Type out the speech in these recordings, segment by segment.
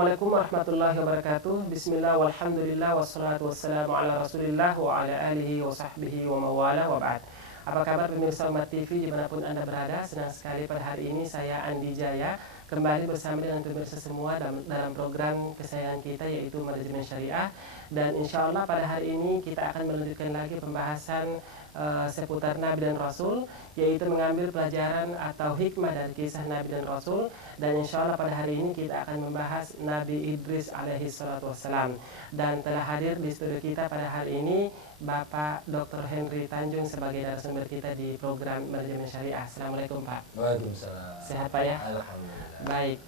Assalamualaikum warahmatullahi wabarakatuh. Bismillah walhamdulillah wassalatu wassalamu ala rasulillah wa ala alihi wa sahbihi wa mawala wa ba'd. Apa kabar pemirsa Umat TV dimanapun Anda berada? Senang sekali pada hari ini saya Andi Jaya kembali bersama dengan pemirsa semua dalam program kesayangan kita, yaitu Manajemen Syariah. Dan insya Allah pada hari ini kita akan melanjutkan lagi pembahasan seputar Nabi dan Rasul, yaitu mengambil pelajaran atau hikmah dari kisah Nabi dan Rasul. Dan insya Allah pada hari ini kita akan membahas Nabi Idris alaihi salatu wassalam. Dan telah hadir di studio kita pada hari ini Bapak Dr. Henry Tanjung sebagai narasumber kita di program Manajemen Syariah. Assalamualaikum Pak. Waalaikumsalam. Sehat Pak ya? Alhamdulillah. Baik.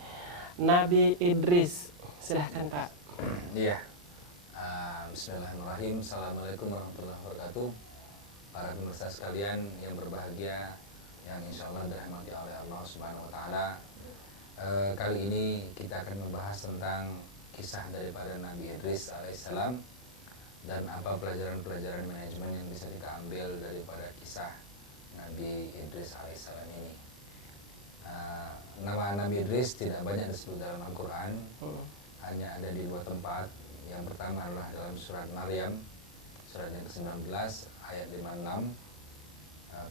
Nabi Idris, silahkan Pak. Iya. Bismillahirrahmanirrahim. Assalamualaikum warahmatullahi wabarakatuh. Para pemirsa sekalian yang berbahagia, yang insya Allah dirahmati oleh Allah Subhanahu Wa Taala. Kali ini kita akan membahas tentang kisah daripada Nabi Idris alaihissalam dan apa pelajaran-pelajaran manajemen yang bisa kita ambil daripada kisah Nabi Idris alaihissalam ini. Nama Nabi Idris tidak banyak disebut dalam Al-Quran, hanya ada di dua tempat. Yang pertama adalah dalam surat Maryam, surat yang ke-19 ayat 56.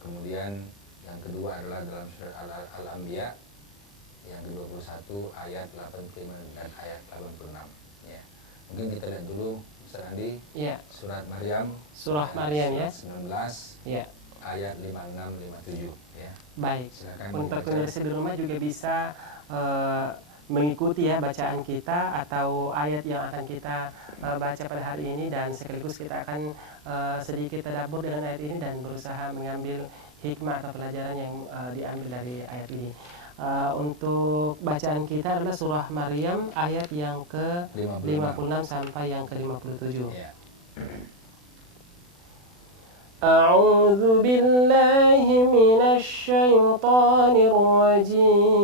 Kemudian yang kedua adalah dalam surat Al-Anbiya yang ke-21 ayat 85 dan ayat 86 ya. Mungkin kita lihat dulu Ustaz Andi. Ya. Surat Maryam. Surah Maryam ya. 19 Ya. ayat 56 57 ya. Baik. Silakan Untuk dibaca. pemirsa di rumah juga bisa mengikuti ya bacaan kita atau ayat yang akan kita baca pada hari ini, dan sekaligus kita akan sedikit tadabbur dengan ayat ini dan berusaha mengambil hikmah atau pelajaran yang diambil dari ayat ini. Untuk bacaan kita adalah surah Maryam ayat yang ke-56 sampai yang ke-57. Ya. A'udzu billahi minasy syaithanir rajim.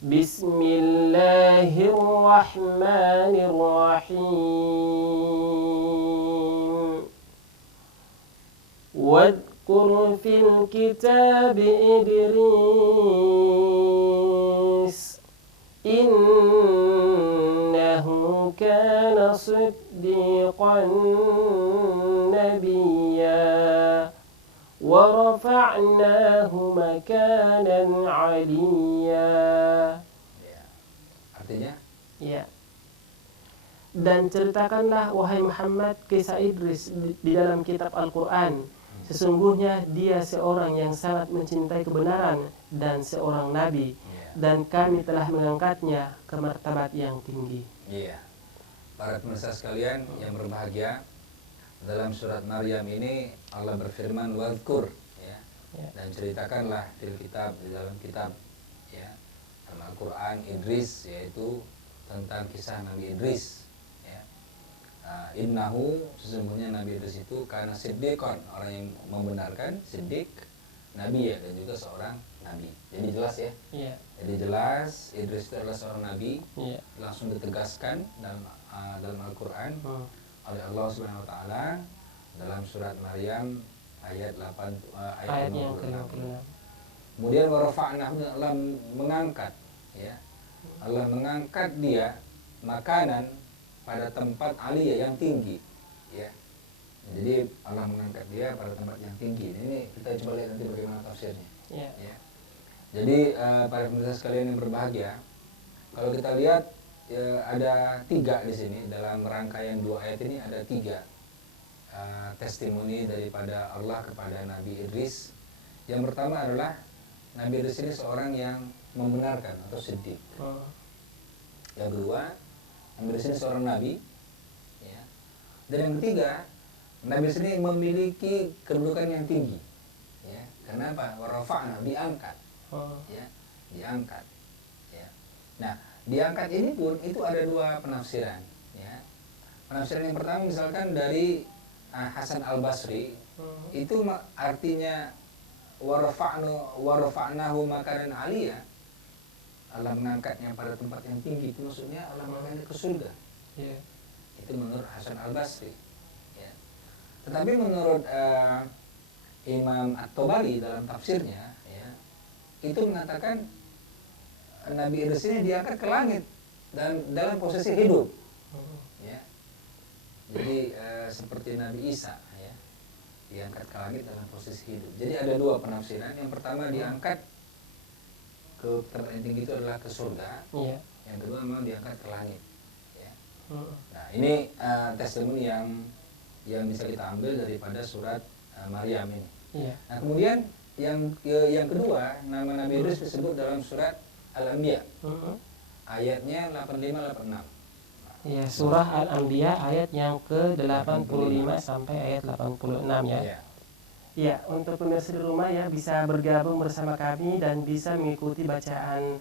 Bismillahirrahmanirrahim. Wadhkur fil kitab Idris innahu kana siddiqan nabiyya wa rafa'nahu makanan 'aliyya. Ya. Artinya? Ya. Dan ceritakanlah wahai Muhammad kisah Idris di dalam kitab Al-Quran. Sesungguhnya dia seorang yang sangat mencintai kebenaran dan seorang nabi, dan kami telah mengangkatnya ke martabat yang tinggi. Iya. Para pemirsa sekalian yang berbahagia, dalam surat Maryam ini Allah berfirman wadhkur ya. Dan ceritakanlah di dalam kitab ya, dalam Al-Quran Idris, yaitu tentang kisah Nabi Idris ya. Innahu, sesungguhnya Nabi Idris itu karena siddiqon, orang yang membenarkan, siddiq nabi ya, dan juga seorang nabi. Jadi jelas ya. Iya. Jadi jelas Idris itu adalah seorang nabi. Iya. Langsung ditegaskan dalam Al-Quran oleh Allah Subhanahu Wa Taala dalam surat Maryam ayat 8 ayat Ayat yang 56. ke-56. Kemudian warafa'nahu, Allah mengangkat ya. Allah mengangkat dia makanan pada tempat aliyah yang tinggi ya. Jadi Allah mengangkat dia pada tempat yang tinggi. Ini kita coba lihat nanti bagaimana tafsirnya. Iya. Ya. Jadi para pemirsa sekalian yang berbahagia, kalau kita lihat ya, ada 3 di sini dalam rangkaian 2 ayat ini, ada 3 testimoni daripada Allah kepada Nabi Idris. Yang pertama adalah Nabi Idris ini seorang yang membenarkan atau siddiq. Yang kedua, Nabi Idris ini seorang nabi ya. Dan yang ketiga, Nabi Idris ini memiliki kedudukan yang tinggi ya. Kenapa? Warafa'na, diangkat ya, diangkat ya. Nah, diangkat ini pun itu ada 2 penafsiran ya. Penafsiran yang pertama misalkan dari Hasan Al-Basri, itu artinya warafa'nahu makanan aliyah, Allah mengangkatnya pada tempat yang tinggi, itu maksudnya Allah mengangkatnya ke surga. Itu menurut Hasan Al-Basri ya. Tetapi menurut Imam At-Tabari dalam tafsirnya ya, itu mengatakan Nabi Idris ini diangkat ke langit dan dalam posisi hidup. Ya. Jadi seperti Nabi Isa, ya, diangkat ke langit dalam posisi hidup. Jadi ada dua penafsiran. Yang pertama diangkat ke tempat yang tinggi itu adalah ke surga. Iya. Yang kedua memang diangkat ke langit. Ya. Nah ini testimoni yang bisa kita ambil daripada surat Maryam ini. Iya. Nah kemudian yang kedua, nama Nabi Idris disebut dalam surat Al-Anbiya, ayatnya 85-86. Iya, surah Al-Anbiya ayat yang ke-85 sampai ayat 86 ya. Iya. Iya, untuk pemirsa di rumah ya bisa bergabung bersama kami dan bisa mengikuti bacaan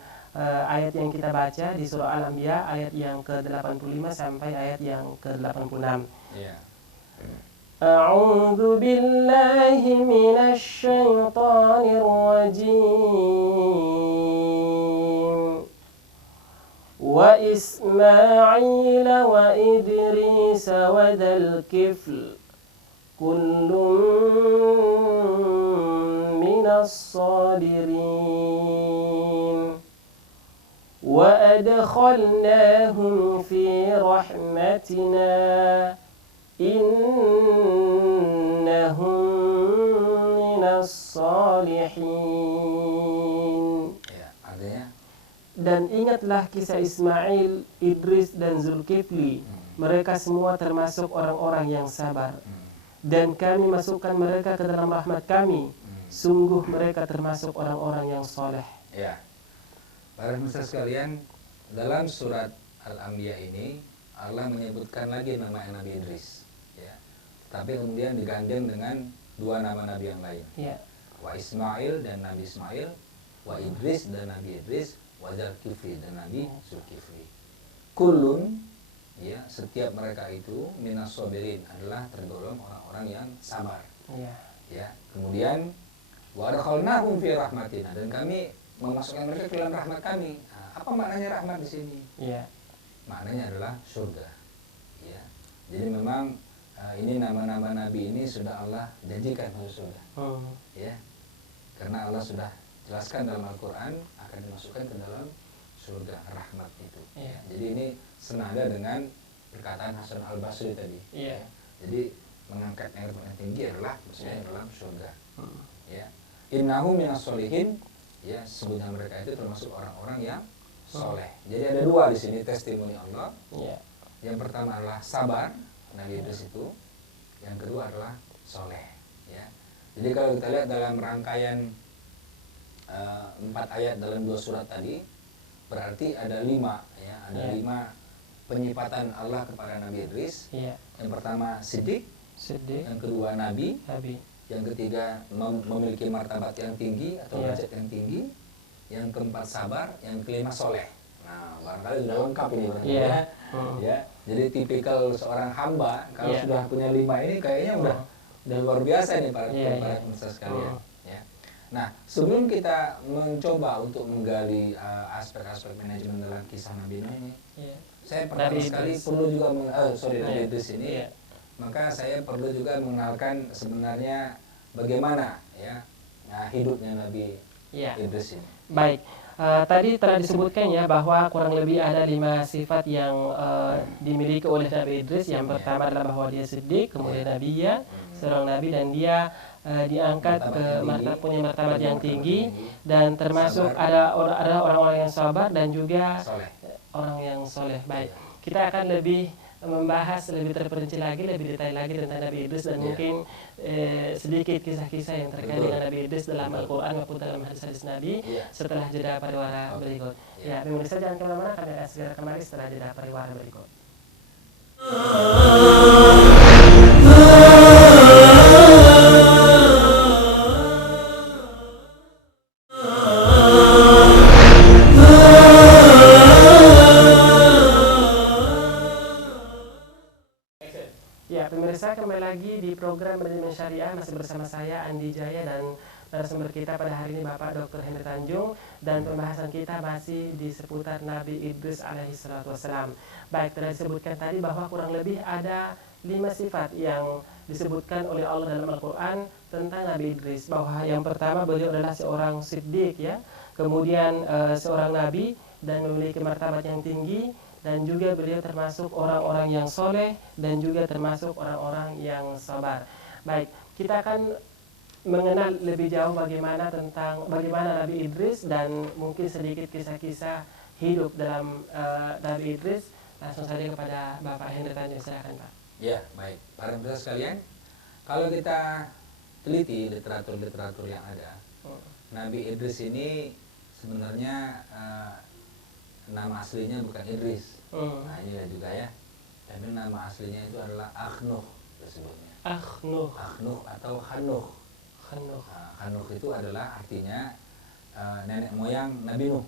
ayat yang kita baca di surah Al-Anbiya ayat yang ke-85 sampai ayat yang ke-86. Iya. أعوذ بالله من الشيطان الرجيم وإسماعيل وإدريس وذا الكفل كل من الصابرين وأدخلناهم في رحمتنا innahum minas salihin. Ya, artinya dan ingatlah kisah Ismail, Idris dan Zulkifli. Mereka semua termasuk orang-orang yang sabar. Dan kami masukkan mereka ke dalam rahmat kami. Sungguh mereka termasuk orang-orang yang soleh. Ya. Para pemirsa sekalian, dalam surat Al-Anbiya ini Allah menyebutkan lagi nama Nabi Idris. Tapi kemudian digandeng dengan dua nama Nabi yang lain. Ya. Wa Ismail dan Nabi Ismail, wa Idris dan Nabi Idris, wa Zulkifli dan Nabi Zulkifli. Kulun, ya, setiap mereka itu minas sabirin, adalah tergolong orang-orang yang sabar. Ya. Ya. Kemudian wa adkhalnahum fi rahmatina, dan kami memasukkan mereka ke dalam rahmat kami. Nah, apa maknanya rahmat di sini? Ya. Maknanya adalah surga. Ya. Jadi memang ini nama-nama Nabi ini sudah Allah janjikan masuk surga. Ya. Karena Allah sudah jelaskan dalam Al-Quran akan dimasukkan ke dalam surga rahmat itu. Ya. Jadi ini senada dengan perkataan Hasan Al-Basri tadi. Ya. Jadi mengangkat yang paling tinggi adalah maksudnya dalam surga. Ya. Innahum minas solihin, ya, sebenarnya mereka itu termasuk orang-orang yang soleh. Jadi ada dua di sini testimoni Allah. Ya. Yang pertama adalah sabar, Nabi Idris itu. Yang kedua adalah soleh. Ya. Jadi kalau kita lihat dalam rangkaian 4 ayat dalam 2 surat tadi, berarti ada 5, ya, ada 5 penyifatan Allah kepada Nabi Idris. Ya. Yang pertama Siddiq, yang kedua Nabi, yang ketiga memiliki martabat yang tinggi atau derajat yang tinggi, yang keempat sabar, yang kelima soleh. Nah, barangkali sudah lengkap ini ya. Ya, jadi tipikal seorang hamba kalau sudah punya 5 ini kayaknya udah luar biasa nih para pemirsa sekalian. Ya. Nah, sebelum kita mencoba untuk menggali aspek-aspek manajemen dalam kisah Nabi ini, saya pertama sekali perlu juga Nabi Idris ini. Maka saya perlu juga mengenalkan sebenarnya bagaimana ya hidupnya Nabi Idris ini. Baik. Tadi telah disebutkan ya bahwa kurang lebih ada 5 sifat yang dimiliki oleh Nabi Idris. Yang pertama adalah bahwa dia siddiq, kemudian Nabiya, seorang Nabi, dan dia diangkat ke punya martabat yang tinggi, dan termasuk ada orang-orang yang sabar dan juga orang yang soleh. Baik, kita akan lebih membahas lebih terperinci lagi, lebih detail lagi tentang Nabi Idris, dan mungkin sedikit kisah-kisah yang terkait dengan Nabi Idris dalam Al-Quran maupun dalam hadis-hadis Nabi setelah jeda pariwara berikut. Ya, pemirsa jangan kemana-mana, kami akan segera kembali setelah jeda pariwara berikut. Kembali lagi di program Manajemen Syariah, masih bersama saya Andi Jaya dan narasumber kita pada hari ini Bapak Dr. Henry Tanjung, dan pembahasan kita masih di seputar Nabi Idris alaihi salatu wassalam. Baik, telah disebutkan tadi bahwa kurang lebih ada 5 sifat yang disebutkan oleh Allah dalam Al-Quran tentang Nabi Idris, bahwa yang pertama beliau adalah seorang siddiq, ya. kemudian seorang nabi dan memiliki martabat yang tinggi, dan juga beliau termasuk orang-orang yang soleh dan juga termasuk orang-orang yang sabar. Baik, kita akan mengenal lebih jauh bagaimana Nabi Idris dan mungkin sedikit kisah-kisah hidup dalam Nabi Idris. Langsung saja kepada Bapak Hendra Tanjung, silakan Pak. Ya, baik. Para pemirsa sekalian, kalau kita teliti literatur-literatur yang ada, Nabi Idris ini sebenarnya nama aslinya bukan Idris. Nah, ini juga ya. Tapi nama aslinya itu adalah Akhnuh disebutnya. Akhnuh Atau Khanuh. Nah, Khanuh itu adalah artinya nenek moyang Nabi Nuh.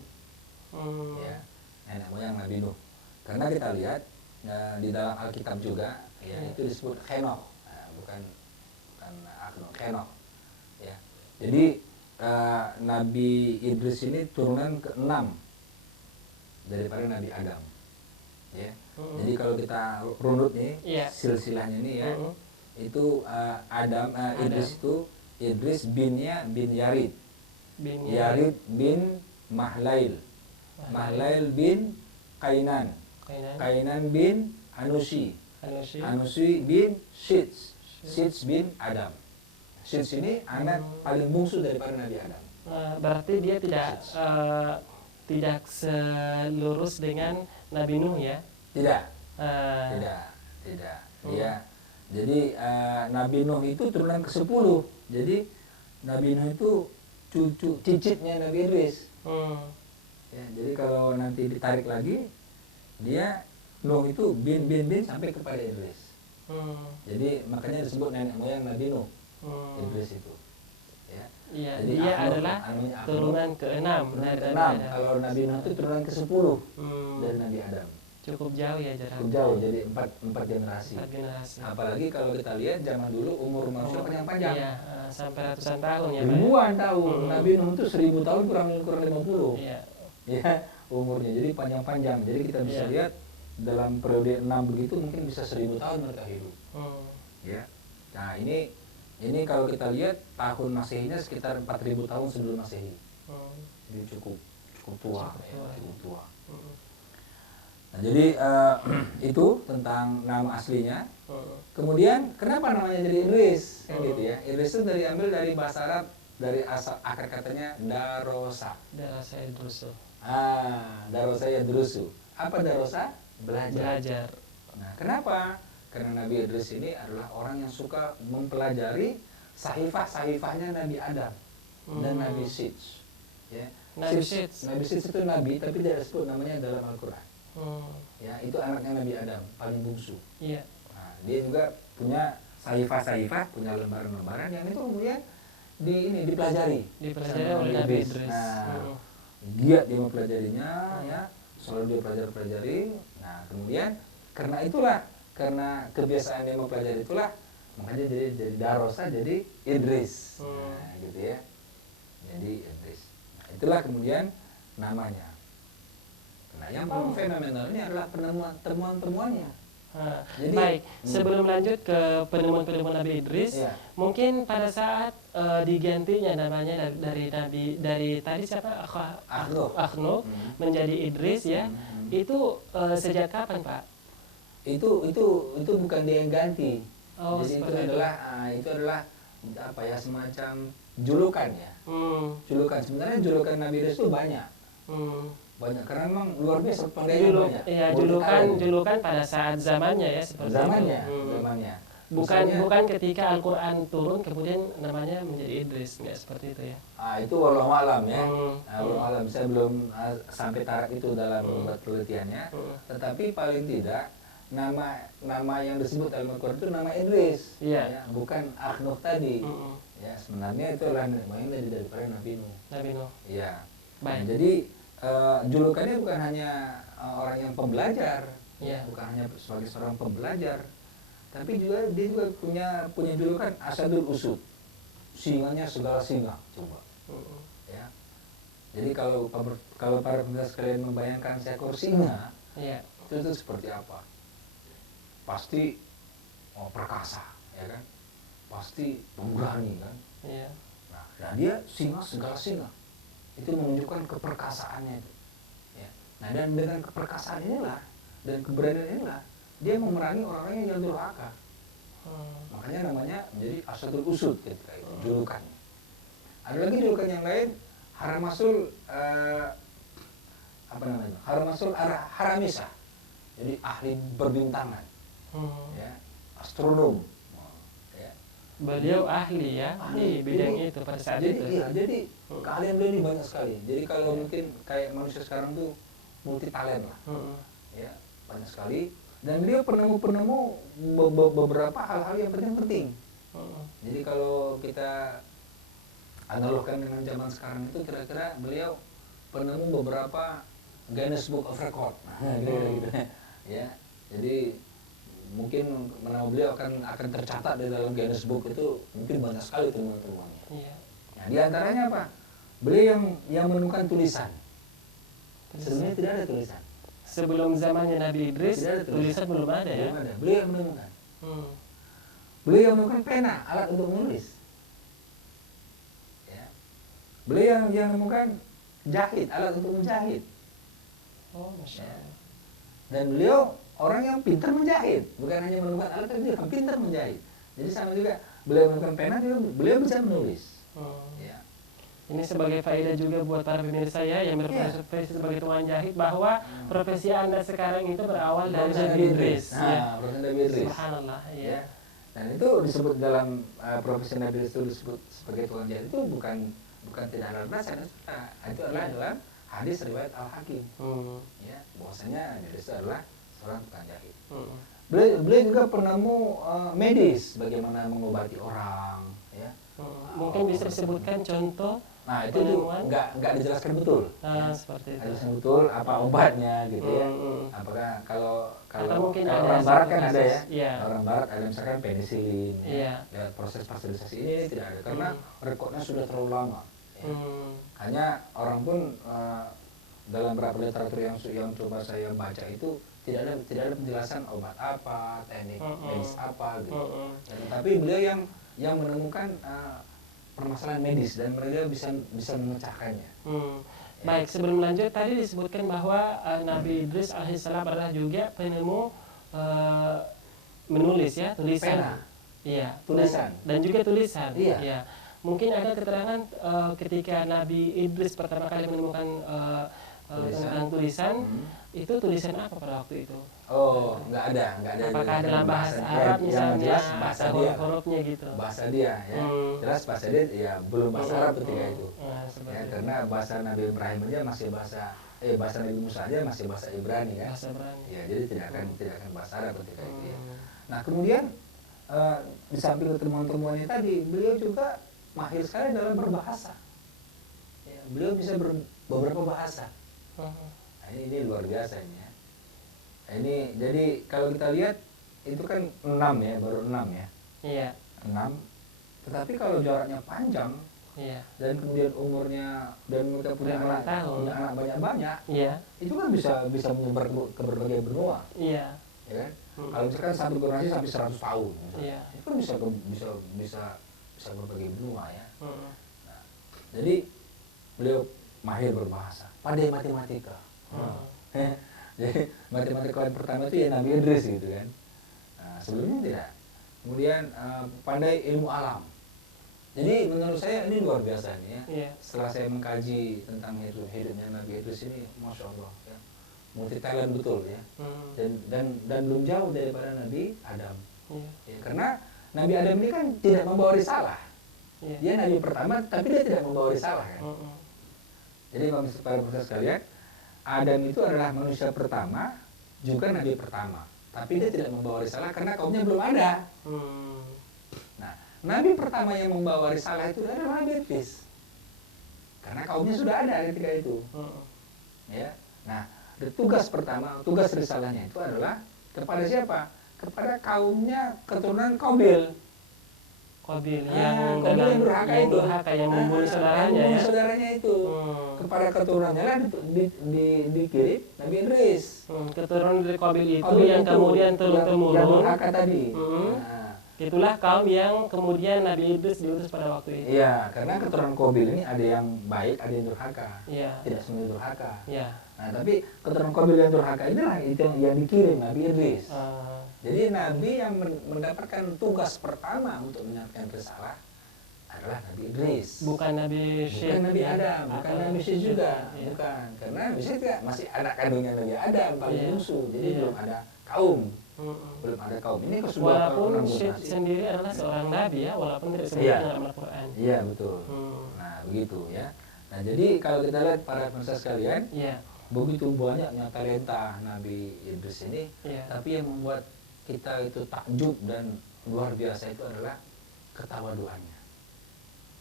Ya, nenek moyang Nabi Nuh. Karena kita lihat di dalam Alkitab juga, ya, itu disebut Henoch, bukan Akhnuh, Henoch. Ya. Jadi Nabi Idris ini turunan ke-6 daripada Nabi Adam. Ya. Jadi kalau kita runut nih, silsilahnya nih ya, itu Idris itu Idris binnya bin Yarid, Yarid bin Mahlail, Mahlail bin Kainan, Kainan bin Anusi, Anusi bin Shits, Shits bin Adam. Shits ini anak paling bungsu daripada Nabi Adam. Berarti dia tidak selurus dengan Nabi Nuh ya? Tidak. Dia jadi Nabi Nuh itu turunan ke-10. Jadi Nabi Nuh itu cicitnya Nabi Idris. Ya, jadi kalau nanti ditarik lagi, dia Nuh itu bin sampai kepada Idris. Jadi makanya disebut nenek moyang Nabi Nuh, Idris itu. Ya. Iya, Jadi dia adalah turunan ke-6 dari Nabi Adam. Kalau Nabi Nuh itu turunan ke-10 dari Nabi Adam. Cukup jauh ya jaraknya. Cukup jauh, jadi 4 generasi. 4 generasi. Apalagi kalau kita lihat zaman dulu umur manusia panjang-panjang. Iya, sampai ratusan tahun ya, Pak. Ribuan tahun. Nabi Nuh itu 1000 tahun kurang 50. Iya. Ya, umurnya jadi panjang-panjang. Jadi kita bisa lihat dalam periode 6 begitu mungkin bisa 1000 tahun mereka hidup. Ya. Nah, ini kalau kita lihat tahun Masehinya sekitar 4000 tahun sebelum Masehi. Jadi cukup tua, cukup tua. Nah, jadi itu tentang nama aslinya. Kemudian kenapa namanya jadi Idris? Kan gitu ya. Idris itu diambil dari bahasa Arab, dari akar katanya darosa. Darosa Idrusu. Darosa Idrusu. Apa darosa? Belajar. Nah, kenapa? Karena Nabi Idris ini adalah orang yang suka mempelajari sahifah-sahifahnya Nabi Adam dan Nabi Shits. Ya. Nabi Shits itu nabi, tapi tidak disebut namanya dalam Al-Quran. Ya, itu anaknya Nabi Adam, paling bungsu. Iya. Nah, dia juga punya sahifah-sahifah, punya lembaran-lembaran yang itu kemudian dipelajari oleh Nabi Idris. Nah, giat dia mempelajarinya, ya, selalu dia pelajari. Nah, kemudian karena kebiasaan dia mempelajari itulah, makanya jadi darosa, jadi Idris. Nah, gitu ya. Jadi Idris. Nah, itulah kemudian namanya. Nah, yang paling fenomenal ini adalah temuan-temuannya. Jadi, baik, sebelum lanjut ke penemuan Nabi Idris, mungkin pada saat digantinya namanya dari tadi siapa, Akhnuh menjadi Idris ya, itu sejak kapan, Pak? Itu bukan dia yang ganti. Jadi itu adalah apa ya, semacam julukan ya. Julukan, sebenarnya julukan Nabi Idris itu banyak. Banyak, karena memang luar biasa penggayanya banyak. Iya, julukan pada saat zamannya ya, seperti zamannya. Bukan ketika Al-Quran turun kemudian namanya menjadi Idris, enggak seperti itu ya. Itu wallahu alam ya. Wallahu alam, saya belum sampai taraf itu dalam penelitiannya. Tetapi paling tidak nama yang disebut dalam Al-Quran itu nama Idris, ya, bukan Akhnuh tadi. Ya, sebenarnya itu adalah namanya daripada Nabi Nuh. Iya. Nah, jadi julukannya bukan hanya orang yang pembelajar, bukan hanya sebagai seorang pembelajar, tapi juga dia juga punya julukan Asadul Usud, singanya segala singa. Coba, ya. Jadi kalau para pemirsa sekalian membayangkan seekor singa, itu seperti apa? Pasti perkasa, ya kan? Pasti pemberani kan? Nah, dia singa segala singa. itu menunjukkan keperkasaannya itu. Ya. Nah, dan dengan keperkasaan inilah dan keberanian inilah dia memerangi orang-orang yang durhaka. Makanya namanya menjadi Asadul Usud ketika itu julukannya. Ada lagi julukan yang lain, Haramasul Haramasul Haramisah. Jadi ahli perbintangan. Ya, astronom. Ya. Beliau ahli ya di bidang itu pada saat jadi, itu. Iya, jadi keahlian beliau ini banyak sekali. Jadi kalau mungkin kayak manusia sekarang tuh multi talent lah. Ya, banyak sekali. Dan beliau penemu beberapa hal-hal yang penting-penting. Jadi kalau kita analogkan dengan zaman sekarang itu kira-kira beliau penemu beberapa Guinness Book of Record. Gitu. Ya, jadi mungkin nama beliau akan tercatat di dalam Guinness Book itu mungkin banyak sekali temuan-temuannya. Iya. Nah, di antaranya apa? Beliau yang menemukan tulisan. Sebenarnya tidak ada tulisan. Sebelum zamannya Nabi Idris, Tidak ada tulisan belum ada ya. Belum ada. Beliau yang menemukan. Beliau yang menemukan pena, alat untuk menulis. Ya. Beliau yang menemukan jahit, alat untuk menjahit. Oh, Masya Allah. Dan beliau orang yang pintar menjahit, bukan hanya menemukan alat, tapi dia pintar menjahit. Jadi sama juga beliau menemukan pena, beliau bisa menulis. Ya. Ini sebagai faedah juga buat para pemirsa ya yang berprofesi sebagai tukang jahit bahwa profesi Anda sekarang itu berawal dari Nabi Idris. Nah, profesi Nabi Idris. Subhanallah, ya. Dan itu disebut dalam profesi Nabi Idris itu disebut sebagai tukang jahit itu bukan tidak ada dasar. Itu adalah dalam hadis riwayat Al-Hakim. Ya, bahwasanya Nabi Idris itu adalah seorang tukang jahit. Beliau juga penemu medis, bagaimana mengobati orang. Ya. Mungkin bisa disebutkan contoh. Nah, itu nggak dijelaskan betul. Seperti itu. Dijelaskan betul apa obatnya gitu ya. Apakah kalau mungkin ada orang barat kan ada ya. Iya. Orang barat ada misalkan penisilin. Iya. Ya, proses pasterilisasi ini tidak ada karena rekodnya sudah terlalu lama. Ya. Hanya orang pun dalam beberapa literatur yang coba saya baca itu tidak ada penjelasan obat apa, teknik medis apa gitu. Tapi beliau yang menemukan permasalahan medis dan mereka bisa memecahkannya. Baik, sebelum lanjut tadi disebutkan bahwa Nabi Idris alaihissalam adalah juga penemu menulis ya, tulisan. Pena. Iya, tulisan. Dan juga tulisan. Iya. Ya. Mungkin ada keterangan ketika Nabi Idris pertama kali menemukan tentang tulisan, itu tulisan apa pada waktu itu? Oh, nggak ada. Apakah dalam bahasa Arab misalnya, jelas bahasa dia, hurufnya gitu? Bahasa dia, ya. Jelas bahasa dia, ya belum bahasa Arab ketika itu. Ya, itu. karena bahasa Nabi Ibrahim aja masih bahasa Nabi Musa aja masih bahasa Ibrani kan. Bahasa Ibrani. Ya, jadi tidak akan bahasa Arab ketika itu. Ya. Nah, kemudian di samping temuan-temuannya tadi, beliau juga mahir sekali dalam berbahasa. Ya, beliau bisa beberapa bahasa. Nah, ini luar biasa ini ya. Nah, ini jadi kalau kita lihat itu kan 6 ya, baru 6 ya. Iya. 6. Tetapi kalau jaraknya panjang, iya. dan kemudian umurnya dan mereka punya anak banyak-banyak, iya. Itu kan bisa menyebar ke berbagai benua. Iya. Ya kan? Kalau misalkan satu generasi sampai 100 tahun, iya. Itu kan bisa berbagai benua ya. Nah, jadi beliau mahir berbahasa, pandai matematika. Jadi matematika yang pertama itu ya Nabi Idris gitu kan. Nah, sebelumnya tidak. Kemudian pandai ilmu alam. Jadi menurut saya ini luar biasa nih ya. Iya. Setelah saya mengkaji tentang hidupnya Nabi Idris ini, masya Allah ya, multi talent betul ya. Dan belum jauh daripada Nabi Adam. Iya. Ya, karena Nabi Adam ini kan tidak membawa risalah. Iya. Dia Nabi pertama, tapi dia tidak membawa risalah kan. Jadi para pemirsa sekalian, Adam itu adalah manusia pertama, juga Nabi pertama. Tapi dia tidak membawa risalah karena kaumnya belum ada. Nah, Nabi pertama yang membawa risalah itu adalah Nabi Idris. Karena kaumnya sudah ada ketika itu. Ya. Nah, tugas pertama, tugas risalahnya itu adalah kepada siapa? Kepada kaumnya keturunan Qabil. Qabil yang durhaka yang membunuh saudaranya ya. Saudaranya itu. Kepada keturunannya lah dikirim Nabi Idris. Keturunan dari Qabil itu yang kemudian turun-temurun. Yang durhaka tadi. Nah, Itulah kaum yang kemudian Nabi Idris diutus pada waktu itu. Iya, karena keturunan Qabil ini ada yang baik, ada yang durhaka. Iya. Tidak semua durhaka. Iya. Nah, tapi keturunan Qabil yang durhaka inilah itu yang dikirim Nabi Idris. Jadi Nabi yang mendapatkan tugas pertama untuk menyampaikan risalah adalah Nabi Idris. Bukan Nabi Syekh. Bukan Nabi Adam, bukan Nabi Syekh juga, Iya. bukan. Karena Nabi Syekh masih anak kandungnya Nabi Adam, paling Iya. musuh. Jadi Iya. belum ada kaum. Belum ada kaum. Ini sudah Walaupun orang Syekh generasi. sendiri adalah seorang nabi ya, walaupun tidak disebutkan Iya. dalam Al-Qur'an. Iya, betul. Nah, begitu ya. Nah, jadi kalau kita lihat para pemirsa sekalian, Iya. begitu banyaknya talenta Nabi Idris ini, Iya. tapi yang membuat kita itu takjub dan luar biasa itu adalah ketawaduannya.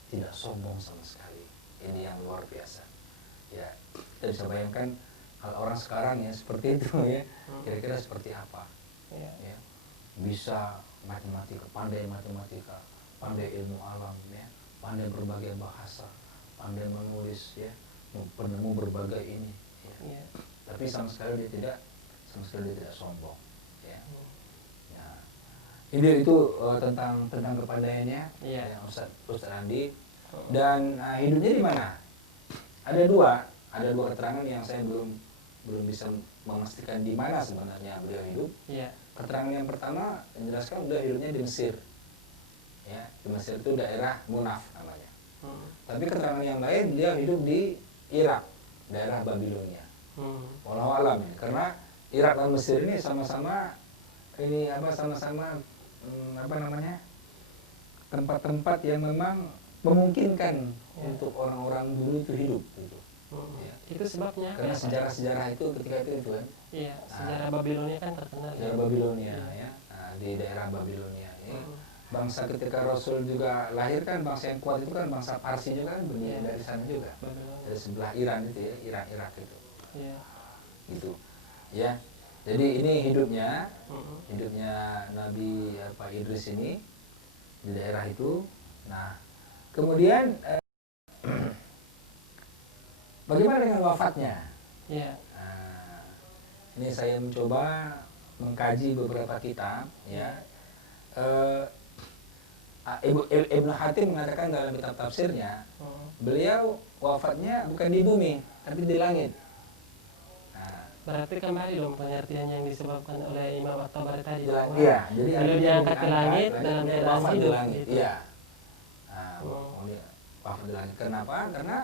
Tidak sombong sama sekali. Ini yang luar biasa. Ya, kita bisa bayangkan kalau orang sekarang ya seperti itu ya, kira-kira seperti apa? Iya. Ya, bisa matematika, pandai matematika, pandai ilmu alam, ya, pandai berbagai bahasa, pandai menulis, ya, penemu berbagai ini. Ya. Iya. Tapi sama sekali dia tidak sombong. Ya. Nah, ini itu tentang kepandaiannya, Iya. ya, Ustaz Andi. Dan hidupnya di mana? Ada dua keterangan yang saya belum bisa memastikan di mana sebenarnya beliau hidup. Iya. Keterangan yang pertama menjelaskan beliau hidupnya di Mesir. Ya, di Mesir itu daerah Munaf namanya. Tapi keterangan yang lain beliau hidup di Irak, daerah Babilonia. Wallahu alam ya. Karena Irak dan Mesir ini sama-sama tempat-tempat yang memang memungkinkan untuk orang-orang dulu itu hidup gitu. Ya. Itu sebabnya Karena sejarah-sejarah itu ketika itu kan. Iya, sejarah Babilonia kan terkenal. Daerah Babilonia ya. Nah, di daerah Babilonia ini bangsa ketika Rasul juga lahir kan bangsa yang kuat itu kan bangsa Parsi juga kan berdiri dari sana juga. Dari sebelah Iran itu ya, Irak itu. Iya. Gitu. Ya. Jadi ini hidupnya Nabi Idris ini di daerah itu. Nah, kemudian bagaimana dengan wafatnya? Iya. Ini saya mencoba mengkaji beberapa kitab, ya. Ibnu Hatim mengatakan dalam kitab tafsirnya, beliau wafatnya bukan di bumi, tapi di langit. Berarti kembali dong pengertian yang disebabkan oleh Imam At-Tabari tadi. Iya, jadi beliau diangkat ke langit dalam keadaan wafat di hidup. langit. Gitu. Iya. Wafat di langit. Kenapa? Karena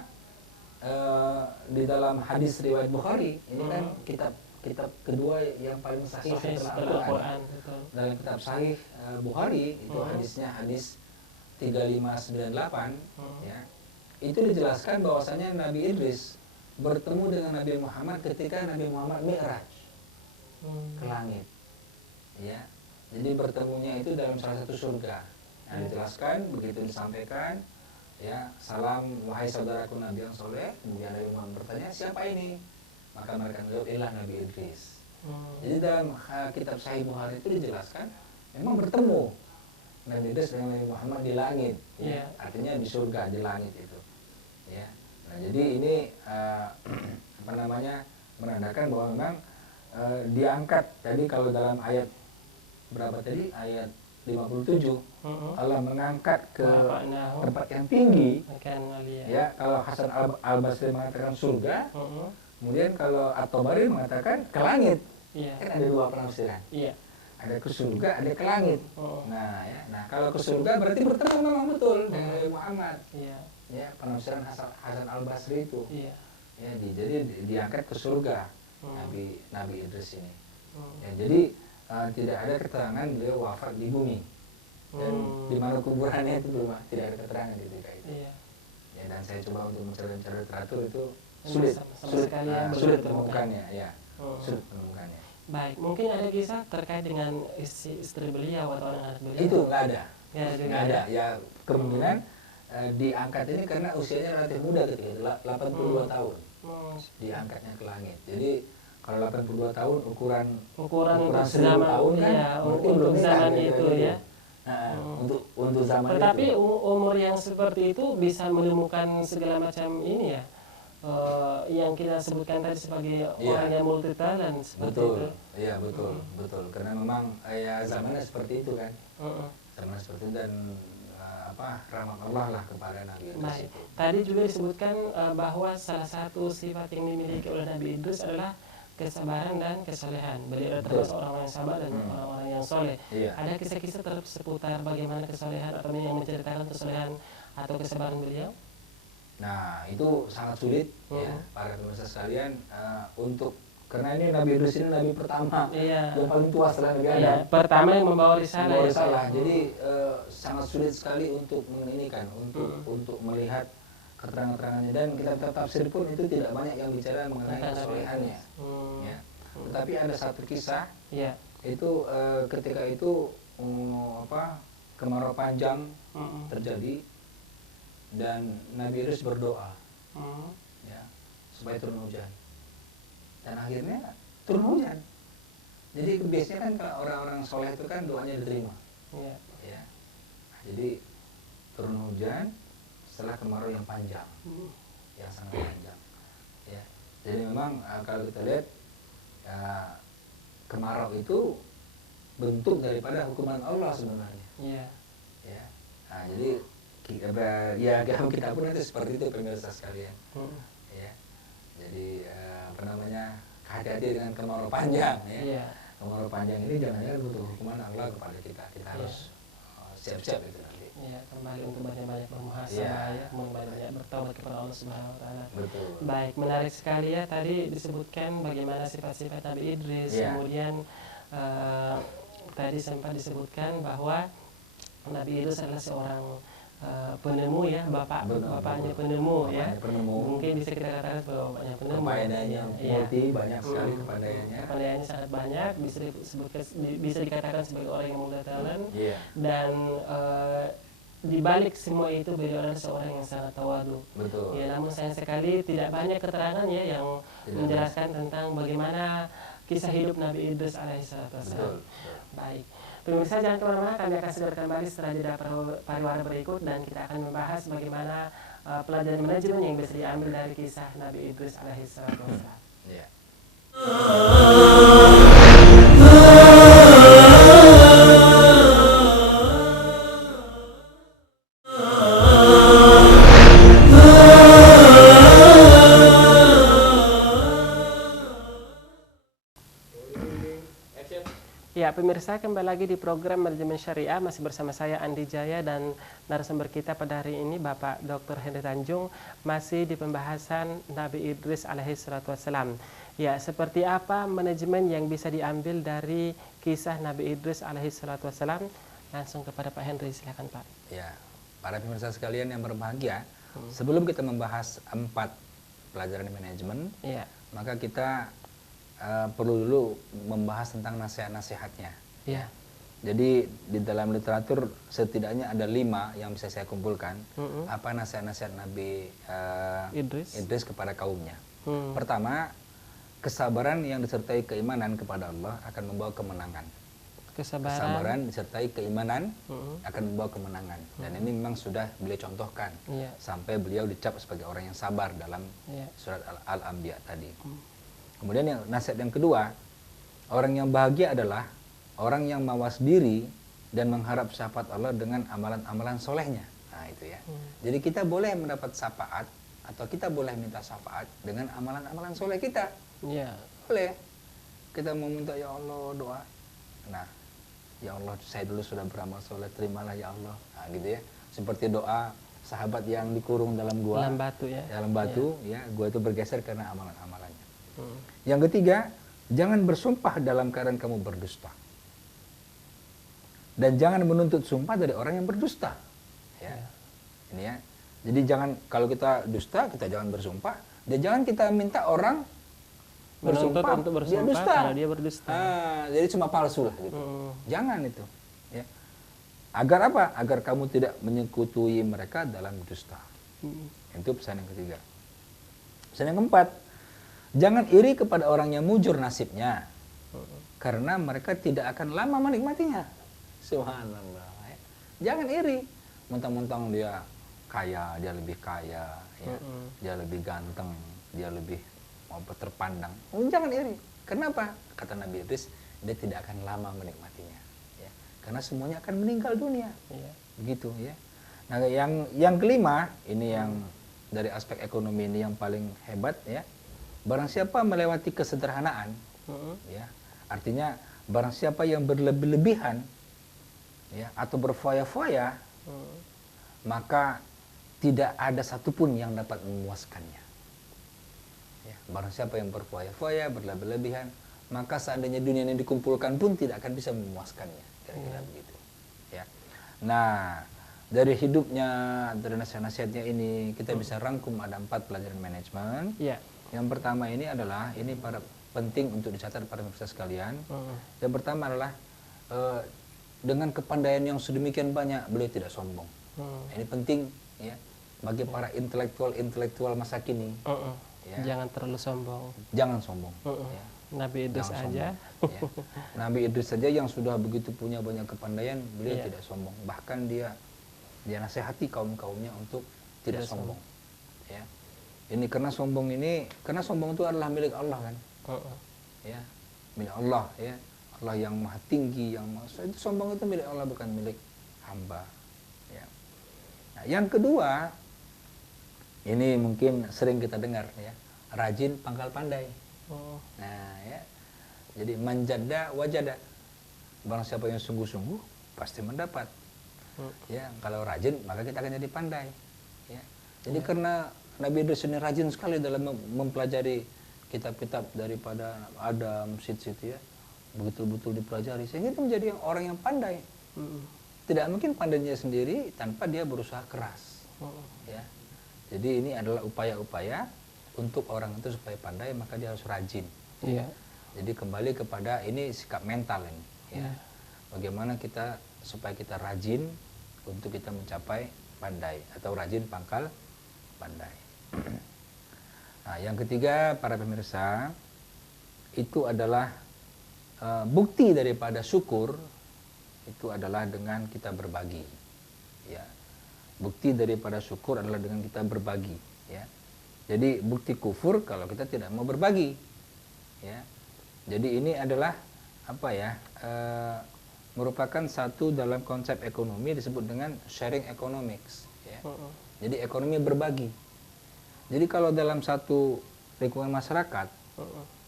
di dalam hadis riwayat Bukhari, ini kan kitab kedua yang paling sahih setelah Al-Quran. Dalam kitab sahih Bukhari itu hadisnya hadis 3598 ya. Itu dijelaskan bahwasanya Nabi Idris bertemu dengan Nabi Muhammad ketika Nabi Muhammad Mi'raj ke langit. Ya. Jadi bertemunya itu dalam salah satu surga. Nah, dijelaskan begitu disampaikan, ya, salam wahai saudaraku Nabi yang soleh. Kemudian Nabi Muhammad bertanya, siapa ini? Maka mereka menjawab, inilah Nabi Idris. Jadi dalam kitab Sahih Bukhari itu dijelaskan memang bertemu Nabi Idris dengan Nabi Muhammad di langit, ya. Artinya di surga, di langit itu, ya. Nah, jadi ini menandakan bahwa memang diangkat tadi kalau dalam ayat berapa tadi, ayat 57, Allah mengangkat ke tempat yang tinggi, ya. Kalau Hasan al-Basri mengatakan surga, kemudian kalau At-Tabari mengatakan ke langit. Kan ada dua penafsiran. Ada ke surga, ada ke langit. Nah, ya. Nah, kalau ke surga berarti bertemu memang betul dengan Nabi Muhammad. Ya, penafsiran Hasan al-Basri itu. Ya, jadi diangkat ke surga Nabi Idris ini. Ya, jadi tidak ada keterangan beliau wafat di bumi. Dan di mana kuburannya itu belum tidak ada keterangan ketika itu. Ya, dan saya coba untuk mencari literatur itu sulit menemukannya, ya. Sulit menemukannya. Baik, mungkin ada kisah terkait dengan istri beliau atau anak beliau? Itu nggak ada. Nggak ada. Ya, kemungkinan diangkat ini karena usianya relatif muda ketika itu, 82 tahun. Diangkatnya ke langit. Jadi kalau 82 tahun ukuran 1000 tahun kan, ya, berarti untuk belum zaman nikah, itu ya. Untuk zaman Tetapi itu. umur yang seperti itu bisa menemukan segala macam ini ya, yang kita sebutkan tadi sebagai orang yang multi talent seperti itu. Iya, betul. Karena memang ya zamannya seperti itu kan. termasuk seperti itu, dan rahmat Allah lah kepada Nabi Idris Baik. itu. Tadi juga disebutkan bahwa salah satu sifat yang dimiliki oleh Nabi Idris adalah kesabaran dan kesolehan. Beliau adalah termasuk orang-orang yang sabar dan orang-orang yang soleh. Iya. Ada kisah-kisah seputar bagaimana kesolehan atau yang menceritakan kesolehan atau kesabaran beliau? Nah, itu sangat sulit ya para pemirsa sekalian, karena ini Nabi Idris ini Nabi pertama Iya. yang paling tua setelah Nabi Adam. Iya, pertama yang membawa risalah. Membawa ya, Pak. risalah. Jadi sangat sulit sekali untuk menginikan, untuk melihat keterangan-keterangannya, dan kitab tafsir pun itu tidak banyak yang bicara mengenai kesolehannya. Ya. Tetapi ada satu kisah, Iya. itu ketika itu kemarau panjang terjadi, dan Nabi Idris berdoa ya, supaya turun hujan, dan akhirnya turun hujan. Jadi biasanya kan kalau orang-orang soleh itu kan doanya diterima. Iya. Ya. Jadi turun hujan setelah kemarau yang panjang, yang sangat panjang. Ya. Jadi memang kalau kita lihat kemarau itu bentuk daripada hukuman Allah sebenarnya. Iya. Ya. Nah, jadi kita pun nanti seperti itu pemirsa sekalian. Ya. Jadi hati-hati dengan kemarau panjang. Ya. Iya. Kemarau panjang ini jangan-jangan bentuk hukuman Allah kepada kita. Kita harus siap-siap itu nanti. Ya, kembali untuk banyak-banyak bermuhasabah, ya, banyak bertaubat kepada Allah Subhanahu wa taala. Betul. Baik, menarik sekali ya, tadi disebutkan bagaimana sifat-sifat Nabi Idris, kemudian tadi sempat disebutkan bahwa Nabi Idris adalah seorang penemu ya, bapaknya penemu ya. Mungkin bisa kita katakan sebagai bapaknya penemu. Kepayaannya banyak sekali kepayaannya. Kepayaannya sangat banyak, bisa dikatakan sebagai orang yang multi talent. Dan di balik semua itu beliau adalah seorang yang sangat tawadu. Betul. Ya, namun sayang sekali tidak banyak keterangan ya yang menjelaskan tentang bagaimana kisah hidup Nabi Idris alaihissalam. Baik, pemirsa jangan kemana-mana, kami akan segera kembali setelah jeda pariwara berikut, dan kita akan membahas bagaimana pelajaran manajemen yang bisa diambil dari kisah Nabi Idris alaihissalam. Ya. Ya, pemirsa, kembali lagi di program Manajemen Syariah, masih bersama saya Andi Jaya, dan narasumber kita pada hari ini Bapak Dr. Henry Tanjung, masih di pembahasan Nabi Idris alaihissalam. Ya, seperti apa manajemen yang bisa diambil dari kisah Nabi Idris alaihissalam? Langsung kepada Pak Henry, silakan Pak. Ya, para pemirsa sekalian yang berbahagia, sebelum kita membahas 4 pelajaran manajemen, maka kita perlu dulu membahas tentang nasihat-nasihatnya. Ya. Jadi di dalam literatur setidaknya ada 5 yang bisa saya kumpulkan. Apa nasihat-nasihat Nabi Idris kepada kaumnya. Pertama, kesabaran yang disertai keimanan kepada Allah akan membawa kemenangan. Kesabaran disertai keimanan akan membawa kemenangan. Dan ini memang sudah beliau contohkan. Sampai beliau dicap sebagai orang yang sabar dalam surat Al-Anbiya tadi. Kemudian nasihat yang kedua, orang yang bahagia adalah orang yang mawas diri dan mengharap syafaat Allah dengan amalan-amalan solehnya. Nah itu ya. Jadi kita boleh mendapat syafaat atau kita boleh minta syafaat dengan amalan-amalan soleh kita. Boleh. Kita mau minta, ya Allah, doa. Nah, ya Allah, saya dulu sudah beramal soleh, terimalah ya Allah. Nah gitu ya. Seperti doa sahabat yang dikurung dalam gua. Dalam batu ya. Dalam batu ya, gua itu bergeser karena amalan-amalannya. Yang ketiga, jangan bersumpah dalam keadaan kamu berdusta. Dan jangan menuntut sumpah dari orang yang berdusta. Ya. Ini ya. Jadi jangan, kalau kita dusta, kita jangan bersumpah. Dan jangan kita minta orang bersumpah untuk bersumpah kalau dia berdusta. Jadi cuma palsu lah gitu. Jangan itu. Ya. Agar apa? Agar kamu tidak menyekutui mereka dalam dusta. Itu pesan yang ketiga. Pesan yang keempat, jangan iri kepada orang yang mujur nasibnya, karena mereka tidak akan lama menikmatinya. Subhanallah. Jangan iri. Mentang-mentang dia kaya, dia lebih kaya, ya. Dia lebih ganteng, dia lebih terpandang. Jangan iri. Kenapa? Kata Nabi Idris, dia tidak akan lama menikmatinya. Ya. karena semuanya akan meninggal dunia. Iya. Begitu ya. Nah, yang kelima ini yang dari aspek ekonomi ini yang paling hebat ya. Barang siapa melewati kesederhanaan, ya, artinya barang siapa yang berlebih-lebihan, ya, atau berfoya-foya, maka tidak ada satupun yang dapat memuaskannya. Ya, barang siapa yang berfoya-foya, berlebih-lebihan, maka seandainya dunia ini dikumpulkan pun tidak akan bisa memuaskannya. Kira-kira begitu. Ya. Nah, dari hidupnya, dari nasihat-nasihatnya ini kita bisa rangkum ada 4 pelajaran manajemen. Iya. Yang pertama ini adalah penting untuk dicatat para pemirsa sekalian. Yang pertama adalah dengan kepandaian yang sedemikian banyak beliau tidak sombong. Ini penting ya bagi para intelektual masa kini. Ya. Jangan terlalu sombong. Jangan sombong. Ya. Nabi Idris aja. Ya. Nabi Idris saja yang sudah begitu punya banyak kepandaian, beliau tidak sombong. Bahkan dia nasihati kaum-kaumnya untuk tidak sombong. Ya. Ini karena sombong itu adalah milik Allah kan. Ya. Milik Allah ya. Allah yang maha tinggi, itu sombong itu milik Allah bukan milik hamba. Ya. Nah, yang kedua, ini mungkin sering kita dengar ya, rajin pangkal pandai. Nah ya, jadi manjada wajada. Barang siapa yang sungguh-sungguh pasti mendapat. Ya, kalau rajin maka kita akan jadi pandai. Ya. Jadi karena Nabi Idris ini rajin sekali dalam mempelajari kitab-kitab daripada Adam, Sid ya, betul-betul dipelajari sehingga dia menjadi orang yang pandai. Tidak mungkin pandainya sendiri tanpa dia berusaha keras. Ya. Jadi ini adalah upaya-upaya untuk orang itu supaya pandai maka dia harus rajin. Iya. Jadi kembali kepada ini sikap mental ini. Ya. Bagaimana kita supaya kita rajin untuk kita mencapai pandai atau rajin pangkal pandai. Nah, yang ketiga para pemirsa itu adalah bukti daripada syukur itu adalah dengan kita berbagi. Ya. Bukti daripada syukur adalah dengan kita berbagi. Ya. Jadi bukti kufur kalau kita tidak mau berbagi. Ya. Jadi ini adalah apa ya? Merupakan satu dalam konsep ekonomi disebut dengan sharing economics. Ya. Jadi ekonomi berbagi. Jadi kalau dalam satu lingkungan masyarakat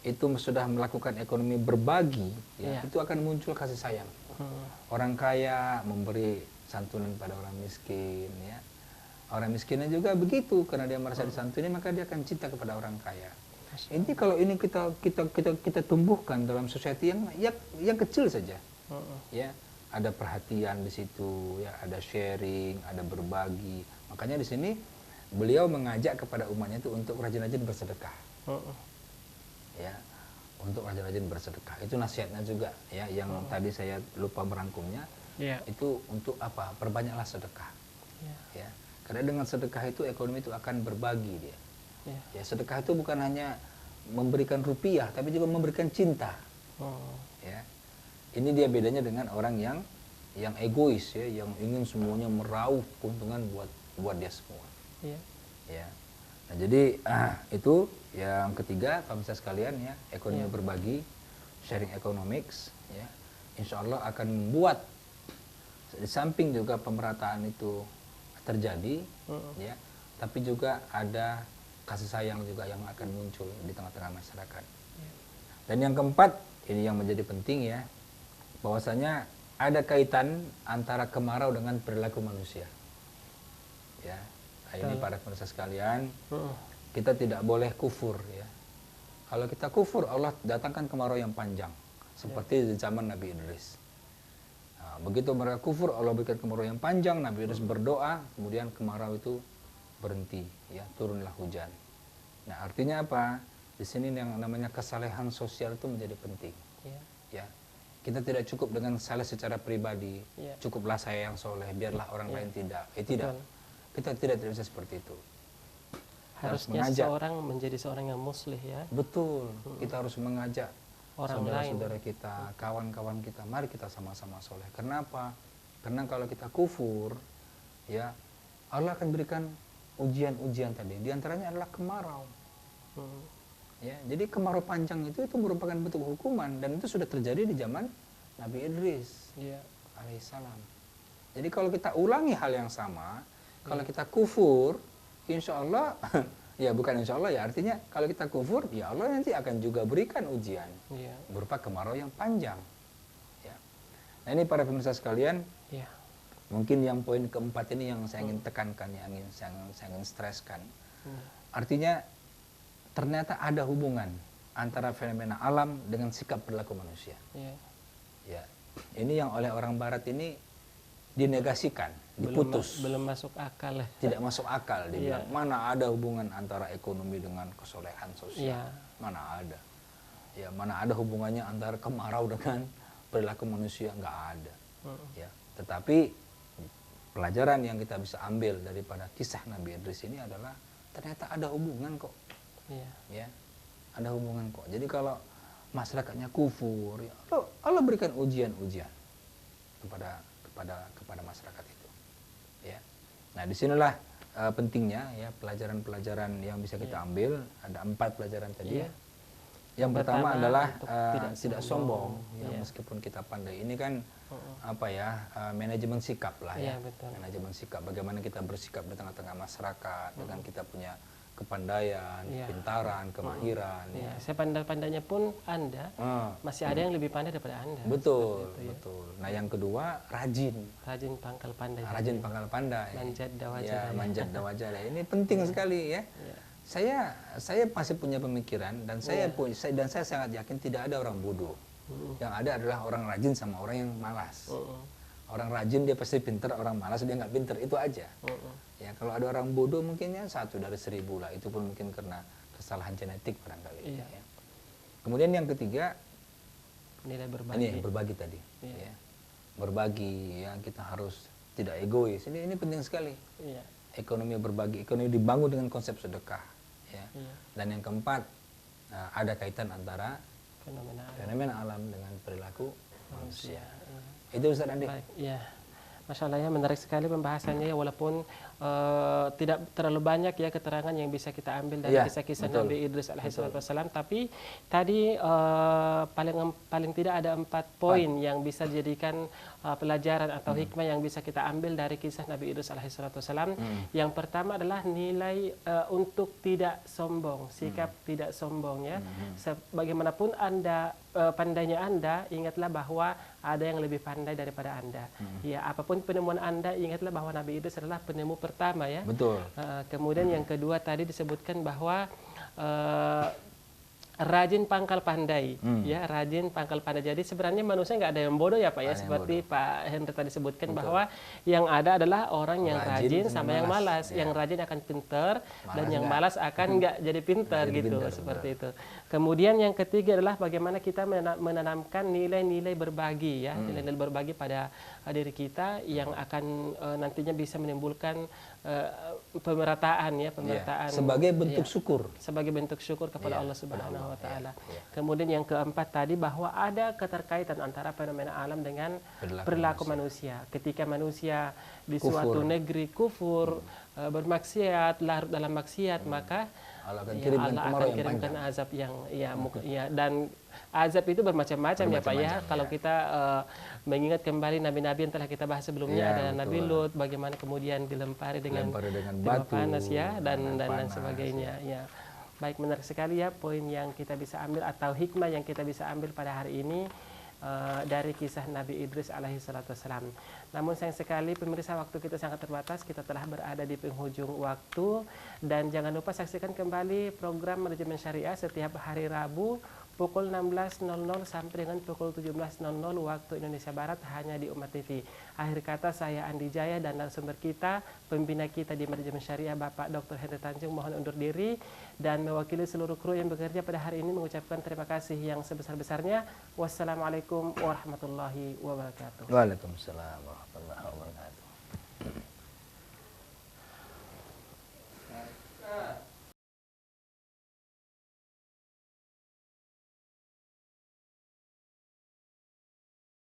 itu sudah melakukan ekonomi berbagi, ya, itu akan muncul kasih sayang. Orang kaya memberi santunan pada orang miskin, ya. Orang miskinnya juga begitu karena dia merasa disantuni maka dia akan cinta kepada orang kaya. Ini kalau ini kita tumbuhkan dalam society yang kecil saja, ya, ada perhatian di situ, ya, ada sharing, ada berbagi. Makanya di sini beliau mengajak kepada umatnya itu untuk rajin-rajin bersedekah, ya, untuk rajin-rajin bersedekah. Itu nasihatnya juga, ya, yang tadi saya lupa merangkumnya. Itu untuk apa? Perbanyaklah sedekah, ya. Karena dengan sedekah itu ekonomi itu akan berbagi dia. Ya, sedekah itu bukan hanya memberikan rupiah, tapi juga memberikan cinta. Ya, ini dia bedanya dengan orang yang egois, ya, yang ingin semuanya meraup keuntungan buat dia semua. Ya. Nah, jadi itu yang ketiga, pemirsa sekalian, ya, ekonomi berbagi, sharing economics, ya, insya Allah akan membuat di samping juga pemerataan itu terjadi, ya, tapi juga ada kasih sayang juga yang akan muncul di tengah-tengah masyarakat. Dan yang keempat, ini yang menjadi penting, ya, bahwasanya ada kaitan antara kemarau dengan perilaku manusia. Ya. Nah, ini para pemirsa sekalian, kita tidak boleh kufur, ya. Kalau kita kufur, Allah datangkan kemarau yang panjang, seperti di zaman Nabi Idris. Nah, begitu mereka kufur, Allah berikan kemarau yang panjang, Nabi Idris berdoa, kemudian kemarau itu berhenti, ya, turunlah hujan. Nah, artinya apa? Di sini yang namanya kesalehan sosial itu menjadi penting. Ya, kita tidak cukup dengan saleh secara pribadi, cukuplah saya yang soleh, biarlah orang lain tidak. Tidak. Kita tidak bisa seperti itu. Harusnya seorang menjadi seorang yang muslih, ya. Betul. Kita harus mengajak saudara-saudara lain, kita, kawan-kawan kita, mari kita sama-sama soleh. Kenapa? Karena kalau kita kufur, ya, Allah akan berikan ujian-ujian tadi. Di antaranya adalah kemarau. Ya, jadi kemarau panjang itu merupakan bentuk hukuman dan itu sudah terjadi di zaman Nabi Idris. alaihissalam. Jadi kalau kita ulangi hal yang sama, kalau kita kufur, insya Allah, ya bukan insya Allah ya, artinya kalau kita kufur, ya Allah nanti akan juga berikan ujian berupa kemarau yang panjang. Ya. Nah ini para pemirsa sekalian, mungkin yang poin keempat ini yang saya ingin tekankan, yang saya ingin streskan. Artinya ternyata ada hubungan antara fenomena alam dengan sikap perilaku manusia. Ya. Ini yang oleh orang Barat ini dinegasikan, diputus. Belum masuk akal. Tidak masuk akal. Dibilang, mana ada hubungan antara ekonomi dengan kesolehan sosial. Mana ada. Ya, mana ada hubungannya antara kemarau dengan perilaku manusia. Nggak ada. Ya. Tetapi pelajaran yang kita bisa ambil daripada kisah Nabi Idris ini adalah ternyata ada hubungan kok. Ya, ada hubungan kok. Jadi kalau masyarakatnya kufur, ya Allah berikan ujian-ujian kepada masyarakat itu. Ya. Nah disinilah pentingnya ya pelajaran-pelajaran yang bisa kita ambil. Ada 4 pelajaran tadi. Yang pertama adalah tidak sombong. Ya, meskipun kita pandai. Ini kan manajemen sikap lah ya. Manajemen sikap. Bagaimana kita bersikap di tengah-tengah masyarakat dengan kita punya kepandaian, pintaran, kemahiran. Sepandai-pandainya pun Anda masih ada yang lebih pandai daripada Anda. Betul. Nah yang kedua rajin pangkal pandai. Rajin pangkal pandai. Manjat dawajara. Manjat dawajara. Ini penting sekali ya. Saya masih punya pemikiran dan saya sangat yakin tidak ada orang bodoh. Yang ada adalah orang rajin sama orang yang malas. Orang rajin dia pasti pinter, orang malas dia nggak pinter, itu aja. Ya kalau ada orang bodoh mungkinnya 1 dari 1000 lah, itu pun mungkin karena kesalahan genetik barangkali. Ya. Kemudian yang ketiga nilai berbagi. Ini berbagi tadi. Ya. Berbagi ya, kita harus tidak egois. Ini penting sekali. Ekonomi berbagi, ekonomi dibangun dengan konsep sedekah. Ya. Dan yang keempat ada kaitan antara fenomena alam dengan perilaku manusia. Itu Ustaz Andi. Ya, Masya Allah ya, menarik sekali pembahasannya ya, walaupun tidak terlalu banyak ya keterangan yang bisa kita ambil dari kisah-kisah Nabi Idris alaihissalam, tapi tadi paling tidak ada 4 poin yang bisa dijadikan pelajaran atau hikmah yang bisa kita ambil dari kisah Nabi Idris alaihissalam. Yang pertama adalah nilai untuk tidak sombong, sikap tidak sombong ya. Bagaimanapun Anda pandainya Anda, ingatlah bahwa ada yang lebih pandai daripada Anda. Ya, apapun penemuan Anda, ingatlah bahwa Nabi Idris adalah penemu pertama ya. Betul. Kemudian yang kedua tadi disebutkan bahwa rajin pangkal pandai, ya, rajin pangkal pandai. Jadi sebenarnya manusia nggak ada yang bodoh ya Pak ya, seperti Pak Hendra tadi sebutkan bahwa yang ada adalah orang yang rajin sama yang malas. Yang rajin akan pinter dan yang malas akan nggak jadi pinter gitu, seperti itu. Kemudian yang ketiga adalah bagaimana kita menanamkan nilai-nilai berbagi ya, nilai-nilai berbagi pada diri kita yang akan nantinya bisa menimbulkan pemerataan ya, pemerataan sebagai bentuk syukur, sebagai bentuk syukur kepada Allah Subhanahu wa taala. Kemudian yang keempat tadi bahwa ada keterkaitan antara fenomena alam dengan perilaku manusia. Ketika manusia di suatu negeri kufur, bermaksiat, larut dalam maksiat, maka Allah akan kirimkan azab yang dan azab itu bermacam-macam ya Pak ya. Kalau kita mengingat kembali nabi-nabi yang telah kita bahas sebelumnya, ada Nabi Lut, bagaimana kemudian dilempari dengan batu panas ya, dan sebagainya ya. Baik, menarik sekali ya poin yang kita bisa ambil atau hikmah yang kita bisa ambil pada hari ini dari kisah Nabi Idris alaihi salatu wassalam. Namun sayang sekali pemirsa, waktu kita sangat terbatas, kita telah berada di penghujung waktu, dan jangan lupa saksikan kembali program Manajemen Syariah setiap hari Rabu pukul 16.00 sampai dengan pukul 17.00 waktu Indonesia Barat hanya di Umat TV. Akhir kata saya Andi Jaya dan narasumber kita, pembina kita di Manajemen Syariah Bapak Dr. Hendra Tanjung mohon undur diri, dan mewakili seluruh kru yang bekerja pada hari ini mengucapkan terima kasih yang sebesar-besarnya. Wassalamualaikum warahmatullahi wabarakatuh. Waalaikumsalam.